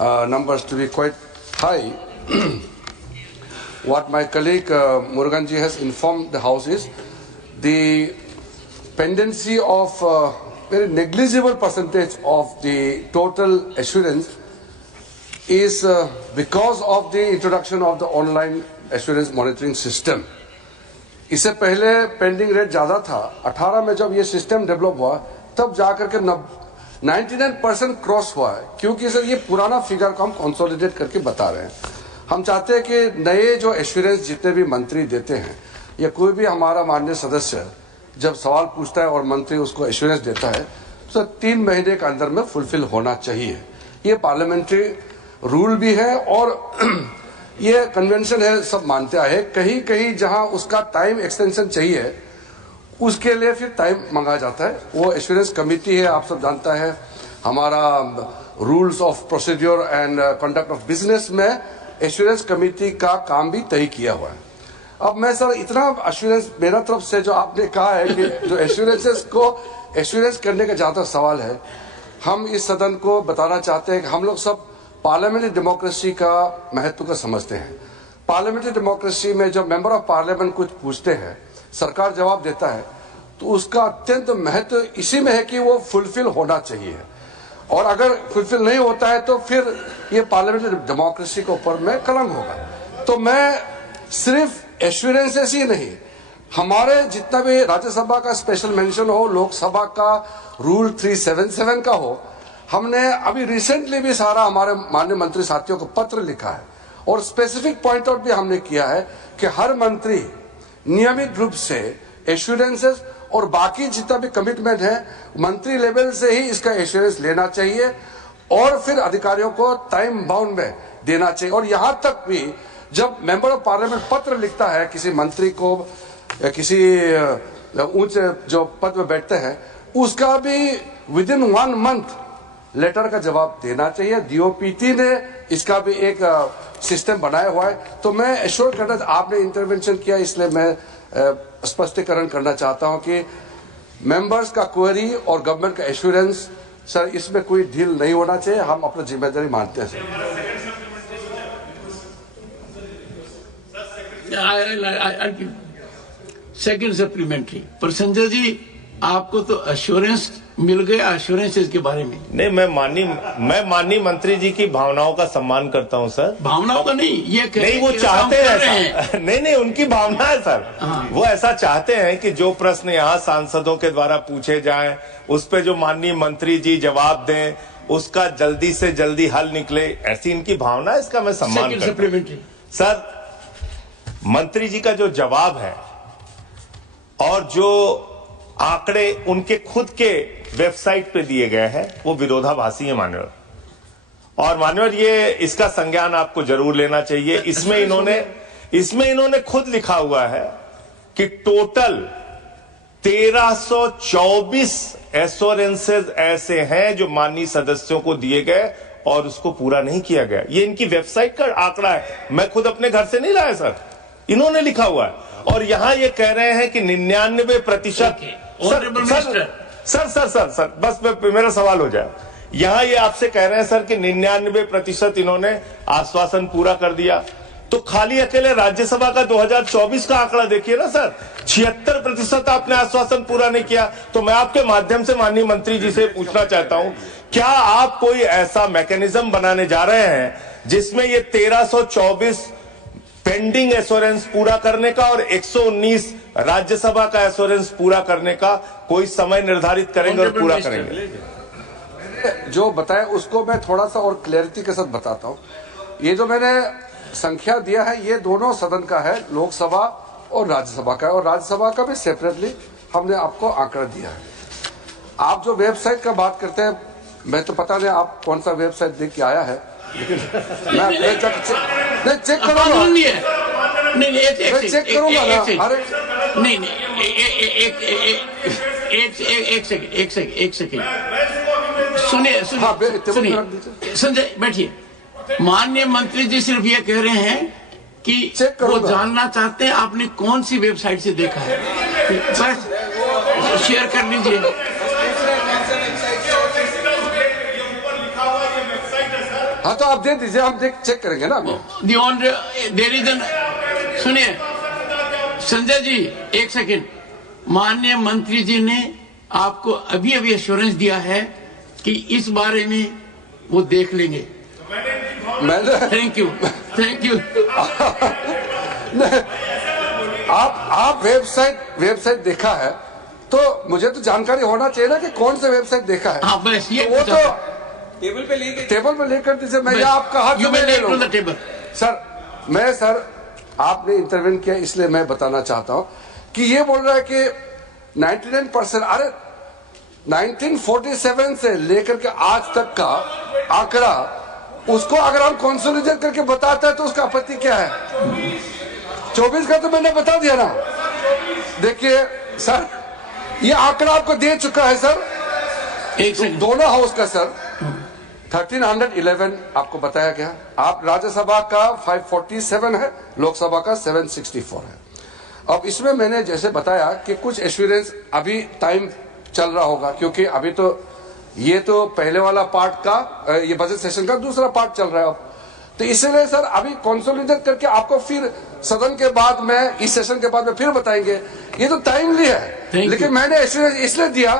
numbers to be quite high. What my colleague Muruganji has informed the House is the pendency of very negligible percentage of the total assurance is because of the introduction of the online assurance monitoring system. इससे पहले pending rate ज़्यादा था। 18 में जब ये system develop हुआ तब जाकर के 99% क्रॉस हुआ है, क्योंकि सर ये पुराना फिगर को हम कंसोलिडेट करके बता रहे हैं। हम चाहते हैं कि नए जो एश्योरेंस जितने भी मंत्री देते हैं या कोई भी हमारा माननीय सदस्य जब सवाल पूछता है और मंत्री उसको एश्योरेंस देता है तो 3 महीने के अंदर में फुलफिल होना चाहिए। ये पार्लियामेंट्री रूल भी है और ये कन्वेंशन है, सब मानते आए। कहीं कहीं जहां उसका टाइम एक्सटेंशन चाहिए उसके लिए फिर टाइम मांगा जाता है। वो एश्योरेंस कमेटी है, आप सब जानता है। हमारा rules of procedure and conduct of business में एश्योरेंस कमेटी का काम भी तय किया हुआ है। अब मैं सर इतना एश्योरेंस मेरा तरफ से जो आपने कहा है कि जो एश्योरेंसेस को एश्योरेंस करने का जहां तक सवाल है, हम इस सदन को बताना चाहते हैं कि हम लोग सब पार्लियामेंट्री डेमोक्रेसी का महत्व को समझते हैं। पार्लियामेंट्री डेमोक्रेसी में जब मेंबर ऑफ पार्लियामेंट कुछ पूछते हैं, सरकार जवाब देता है, तो उसका अत्यंत महत्व इसी में है कि वो फुलफिल होना चाहिए। और अगर फुलफिल नहीं होता है तो फिर ये पार्लियामेंट्री डेमोक्रेसी के ऊपर में कलंक होगा। तो मैं सिर्फ एश्योरेंसेस ही नहीं, हमारे जितना भी राज्यसभा का स्पेशल मेंशन हो, लोकसभा का रूल 377 का हो, हमने अभी रिसेंटली भी सारा हमारे माननीय मंत्री साथियों को पत्र लिखा है और स्पेसिफिक पॉइंट आउट भी हमने किया है कि हर मंत्री नियमित रूप से एश्योरेंसेस और बाकी जितना भी कमिटमेंट है मंत्री लेवल से ही इसका एश्योरेंस लेना चाहिए और फिर अधिकारियों को टाइम बाउंड में देना चाहिए। और यहां तक भी जब मेंबर ऑफ पार्लियामेंट पत्र लिखता है किसी मंत्री को या किसी ऊंचे जो पद में बैठते हैं, उसका भी विद इन 1 मंथ लेटर का जवाब देना चाहिए। डीओपीटी ने इसका भी एक सिस्टम बनाया हुआ है। तो मैं एश्योर करना, आपने इंटरवेंशन किया इसलिए मैं स्पष्टीकरण करना चाहता हूं कि मेंबर्स का क्वेरी और गवर्नमेंट का एश्योरेंस, सर इसमें कोई ढील नहीं होना चाहिए। हम अपनी जिम्मेदारी मानते हैं। सेकंड सप्लीमेंट्री पर संजय जी, आपको तो एश्योरेंस मिल गया एश्योरेंसेस के बारे में। नहीं, मैं माननीय मंत्री जी की भावनाओं का सम्मान करता हूं सर। भावनाओं का नहीं, ये नहीं, वो चाहते हैं ऐसा। नहीं, उनकी भावना है सर। वो ऐसा चाहते हैं कि जो प्रश्न यहाँ सांसदों के द्वारा पूछे जाएं, उस पे जो माननीय मंत्री जी जवाब दें, उसका जल्दी से जल्दी हल निकले, ऐसी इनकी भावना है। इसका मैं सम्मान करता हूं सर। मंत्री जी का जो जवाब है और जो आंकड़े उनके खुद के वेबसाइट पे दिए गए हैं वो विरोधाभासी है मान्यवर। और मान्यवर, ये इसका संज्ञान आपको जरूर लेना चाहिए। इसमें इन्होंने खुद लिखा हुआ है कि टोटल 1324 एश्योरेंसेस ऐसे हैं जो माननीय सदस्यों को दिए गए और उसको पूरा नहीं किया गया। ये इनकी वेबसाइट का आंकड़ा है, मैं खुद अपने घर से नहीं लाया सर, इन्होंने लिखा हुआ है। और यहां ये कह रहे हैं कि 99% सर बस मेरा सवाल हो जाए। यहां ये आपसे कह रहे हैं सर कि 99% इन्होंने आश्वासन पूरा कर दिया। तो खाली अकेले राज्यसभा का 2024 का आंकड़ा देखिए ना सर, 76% आपने आश्वासन पूरा नहीं किया। तो मैं आपके माध्यम से माननीय मंत्री जी से पूछना चाहता हूं, क्या आप कोई ऐसा मैकेनिज्म बनाने जा रहे हैं जिसमें ये 1324 पेंडिंग एश्योरेंस पूरा करने का और 119 राज्यसभा का एश्योरेंस पूरा करने का कोई समय निर्धारित करेंगे और पूरा करेंगे? जो बताया उसको मैं थोड़ा सा और क्लैरिटी के साथ बताता हूं। ये जो मैंने संख्या दिया है ये दोनों सदन का है, लोकसभा और राज्यसभा का है, और राज्यसभा का भी सेपरेटली हमने आपको आंकड़ा दिया है। आप जो वेबसाइट का बात करते हैं, मैं तो पता नहीं आप कौन सा वेबसाइट देख के आया है, लेकिन मैं चेक करूंगा। नहीं, चेक करूंगा ना। अरे नहीं, एक सेकंड सुनिए संजय, बैठिए। माननीय मंत्री जी सिर्फ ये कह रहे हैं कि वो जानना चाहते हैं आपने कौन सी वेबसाइट से देखा है, बस शेयर कर लीजिए। हाँ तो आप दे दीजिए, हम चेक करेंगे ना। देयर इज एन, सुनिए संजय जी एक सेकंड, माननीय मंत्री जी ने आपको अभी अभी एश्योरेंस दिया है कि इस बारे में वो देख लेंगे। Thank you. आप वेबसाइट देखा है तो मुझे तो जानकारी होना चाहिए ना कि कौन सा वेबसाइट देखा है। हाँ बस ये तो वो तो टेबल पे लेकर दीजिए, मैं आपका हाथ में ले लूंगा सर आपने इंटरवेन किया इसलिए मैं बताना चाहता हूं कि ये बोल रहा है कि 99%, अरे 1947 से लेकर के आज तक का आंकड़ा, उसको अगर हम कंसोलिडेट करके बताते हैं तो उसका आपत्ति क्या है? 24 का तो मैंने बता दिया ना। देखिए सर ये आंकड़ा आपको दे चुका है सर, दोनों हाउस का सर 1311 आपको बताया गया। आप राज्यसभा का 547 है, लोकसभा का 764 है। अब इसमें मैंने जैसे बताया कि कुछ एश्योरेंस अभी टाइम चल रहा होगा, क्योंकि अभी तो ये तो पहले वाला पार्ट का, ये बजट सेशन का दूसरा पार्ट चल रहा है अब, तो इसलिए सर अभी कंसोलिडेट करके आपको फिर सदन के बाद में, इस सेशन के बाद में फिर बताएंगे। ये तो टाइमली है, लेकिन मैंने एश्योरेंस इसलिए दिया